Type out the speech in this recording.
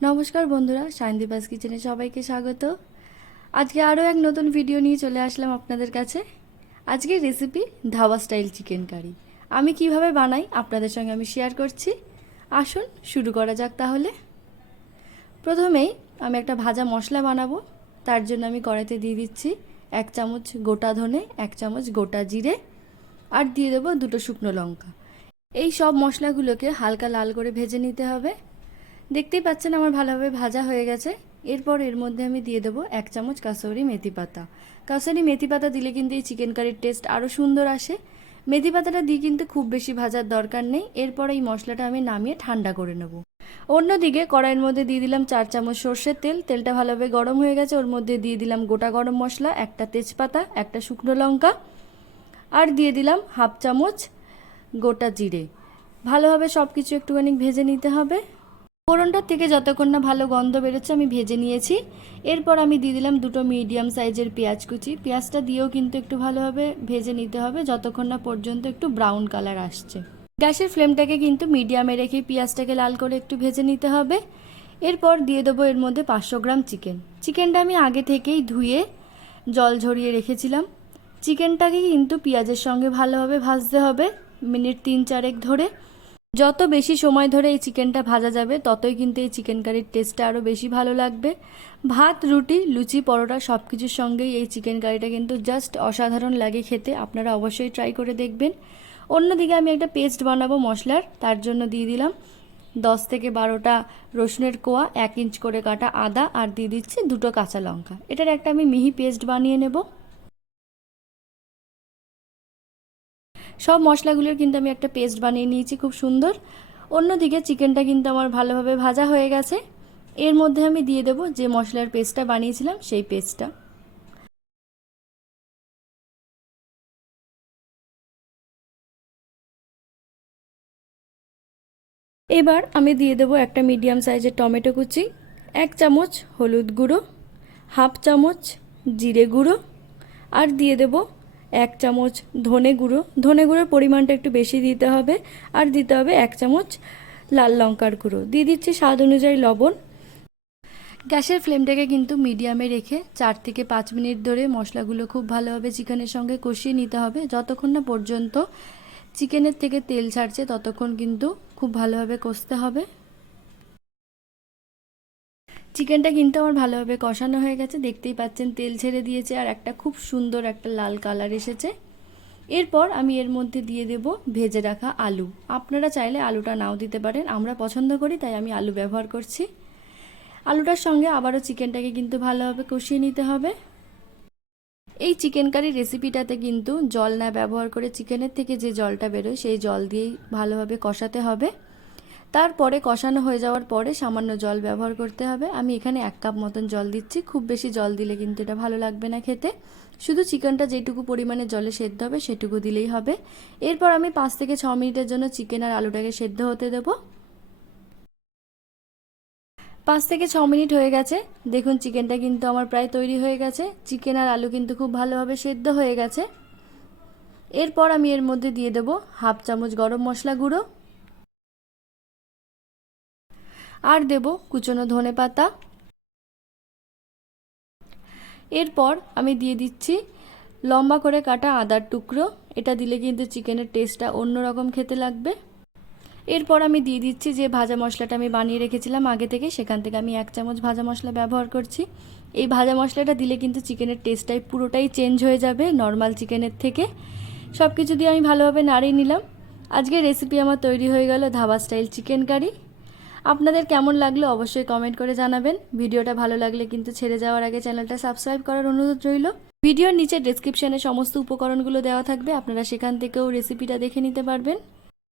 নমস্কার বন্ধুরা, সায়নদীপাস কিচেনে সবাইকে স্বাগত। আজকে আরও এক নতুন ভিডিও নিয়ে চলে আসলাম আপনাদের কাছে। আজকের recipe dhaba style chicken curry. আমি কিভাবে বানাই আপনাদের সঙ্গে আমি শেয়ার করছি। আসুন শুরু করা যাক তাহলে। প্রথমেই আমি একটা ভাজা মশলা বানাবো। তার জন্য আমি কড়াইতে দিয়ে দিচ্ছি 1 চামচ গোটা ধনে, 1 চামচ গোটা জিরে, আর দিয়ে দেবো 2 শুকনো লঙ্কা। এই সব মশলাগুলোকে হালকা লাল করে ভেজে নিতে হবে। দেখতেই পাচ্ছেন আমার ভালোভাবে ভাজা হয়ে গেছে। এরপর এর মধ্যে আমি দিয়ে দেবো 1 চামচ কাসুরি মেথি পাতা। কাসুরি মেথি পাতা দিলে কিন্তু এই চিকেন কারির টেস্ট আরও সুন্দর আসে। মেথি পাতাটা দিয়ে কিন্তু খুব বেশি ভাজার দরকার নেই। এরপর এই মশলাটা আমি নামিয়ে ঠান্ডা করে নেব। অন্যদিকে কড়াইয়ের মধ্যে দিয়ে দিলাম 4 চামচ সর্ষের তেল। তেলটা ভালোভাবে গরম হয়ে গেছে। ওর মধ্যে দিয়ে দিলাম গোটা গরম মশলা, একটা তেজপাতা, একটা শুকনো লঙ্কা, আর দিয়ে দিলাম 1/2 চামচ গোটা জিরে। ভালোভাবে সব কিছু একটুখানি ভেজে নিতে হবে। ফোড়নটার থেকে যতক্ষণ না ভালো গন্ধ বেরোচ্ছে আমি ভেজে নিয়েছি। এরপর আমি দিয়ে দিলাম 2 মিডিয়াম সাইজের পেঁয়াজ কুচি। পেঁয়াজটা দিয়েও কিন্তু একটু ভালোভাবে ভেজে নিতে হবে যতক্ষণ না পর্যন্ত একটু ব্রাউন কালার আসছে। গ্যাসের ফ্লেমটাকে কিন্তু মিডিয়ামে রেখে পেঁয়াজটাকে লাল করে একটু ভেজে নিতে হবে। এরপর দিয়ে দেবো এর মধ্যে 500 গ্রাম চিকেন। চিকেনটা আমি আগে থেকেই ধুয়ে জল ঝরিয়ে রেখেছিলাম। চিকেনটাকে কিন্তু পেঁয়াজের সঙ্গে ভালোভাবে ভাজতে হবে মিনিট 3-4 ধরে। যত বেশি সময় ধরে এই চিকেনটা ভাজা যাবে ততই কিন্তু এই চিকেন কারির টেস্টটা আরও বেশি ভালো লাগবে। ভাত, রুটি, লুচি, পরোটা সব কিছুর সঙ্গেই এই চিকেন কারিটা কিন্তু জাস্ট অসাধারণ লাগে খেতে। আপনারা অবশ্যই ট্রাই করে দেখবেন। অন্যদিকে আমি একটা পেস্ট বানাবো মশলার। তার জন্য দিয়ে দিলাম 10 থেকে 12টা রসুনের কোয়া, 1 ইঞ্চ করে কাটা আদা, আর দিয়ে দিচ্ছি 2 কাঁচা লঙ্কা। এটার একটা আমি মিহি পেস্ট বানিয়ে নেব। সব মশলাগুলোর কিন্তু আমি একটা পেস্ট বানিয়ে নিয়েছি খুব সুন্দর। অন্যদিকে চিকেনটা কিন্তু আমার ভালোভাবে ভাজা হয়ে গেছে। এর মধ্যে আমি দিয়ে দেবো যে মশলার পেস্টটা বানিয়েছিলাম সেই পেস্টটা। এবার আমি দিয়ে দেবো একটা মিডিয়াম সাইজের টমেটো কুচি, 1 চামচ হলুদ গুঁড়ো, 1/2 চামচ জিরে গুঁড়ো, আর দিয়ে দেবো 1 চামচ ধনে গুঁড়ো। ধনে গুঁড়োর পরিমাণটা একটু বেশি দিতে হবে। আর দিতে হবে 1 চামচ লাল লঙ্কার গুঁড়ো। দিয়ে দিচ্ছি স্বাদ অনুযায়ী লবণ। গ্যাসের ফ্লেমটাকে কিন্তু মিডিয়ামে রেখে 4 থেকে 5 মিনিট ধরে মশলাগুলো খুব ভালোভাবে চিকেনের সঙ্গে কষিয়ে নিতে হবে। যতক্ষণ না পর্যন্ত চিকেনের থেকে তেল ছাড়ছে ততক্ষণ কিন্তু খুব ভালোভাবে কষতে হবে। চিকেনটা কিন্তু আমার ভালোভাবে কষানো হয়ে গেছে। দেখতেই পাচ্ছেন তেল ছেড়ে দিয়েছে আর একটা খুব সুন্দর একটা লাল কালার এসেছে। এরপর আমি এর মধ্যে দিয়ে দেব ভেজে রাখা আলু। আপনারা চাইলে আলুটা নাও দিতে পারেন, আমরা পছন্দ করি তাই আমি আলু ব্যবহার করছি। আলুটার সঙ্গে আবারও চিকেনটাকে কিন্তু ভালোভাবে কষিয়ে নিতে হবে। এই চিকেন কারি রেসিপিটাতে কিন্তু জল না ব্যবহার করে চিকেনের থেকে যে জলটা বেরোয় সেই জল দিয়েই ভালোভাবে কষাতে হবে। তারপরে কষানো হয়ে যাওয়ার পরে সামান্য জল ব্যবহার করতে হবে। আমি এখানে 1 কাপ মতন জল দিচ্ছি। খুব বেশি জল দিলে কিন্তু এটা ভালো লাগবে না খেতে। শুধু চিকেনটা যেটুকু পরিমাণে জলে সেদ্ধ হবে সেটুকু দিলেই হবে। এরপর আমি 5 থেকে 6 মিনিটের জন্য চিকেন আর আলুটাকে সেদ্ধ হতে দেবো। 5 থেকে 6 মিনিট হয়ে গেছে। দেখুন চিকেনটা কিন্তু আমার প্রায় তৈরি হয়ে গেছে। চিকেন আর আলু কিন্তু খুব ভালোভাবে সেদ্ধ হয়ে গেছে। এরপর আমি এর মধ্যে দিয়ে দেবো 1/2 চামচ গরম মশলা গুঁড়ো, আর দেব কুচনো ধনে পাতা। এরপর আমি দিয়ে দিচ্ছি লম্বা করে কাটা আদার টুকরো। এটা দিলে কিন্তু চিকেনের টেস্টটা অন্যরকম খেতে লাগবে। এরপর আমি দিয়ে দিচ্ছি যে ভাজা মশলাটা আমি বানিয়ে রেখেছিলাম আগে থেকে, সেখান থেকে আমি 1 চামচ ভাজা মশলা ব্যবহার করছি। এই ভাজা মশলাটা দিলে কিন্তু চিকেনের টেস্টটাই পুরোটাই চেঞ্জ হয়ে যাবে নর্মাল চিকেনের থেকে। সব কিছু দিয়ে আমি ভালোভাবে নাড়িয়ে নিলাম। আজকের রেসিপি আমার তৈরি হয়ে গেল ধাবা স্টাইল চিকেন কারি। আপনাদের কেমন লাগলো অবশ্যই কমেন্ট করে জানাবেন। ভিডিওটা ভালো লাগলে কিন্তু ছেড়ে যাওয়ার আগে চ্যানেলটা সাবস্ক্রাইব করার অনুরোধ রইল। ভিডিওর নিচে ডেসক্রিপশনে সমস্ত উপকরণগুলো দেওয়া থাকবে, আপনারা সেখান থেকেও রেসিপিটা দেখে নিতে পারবেন।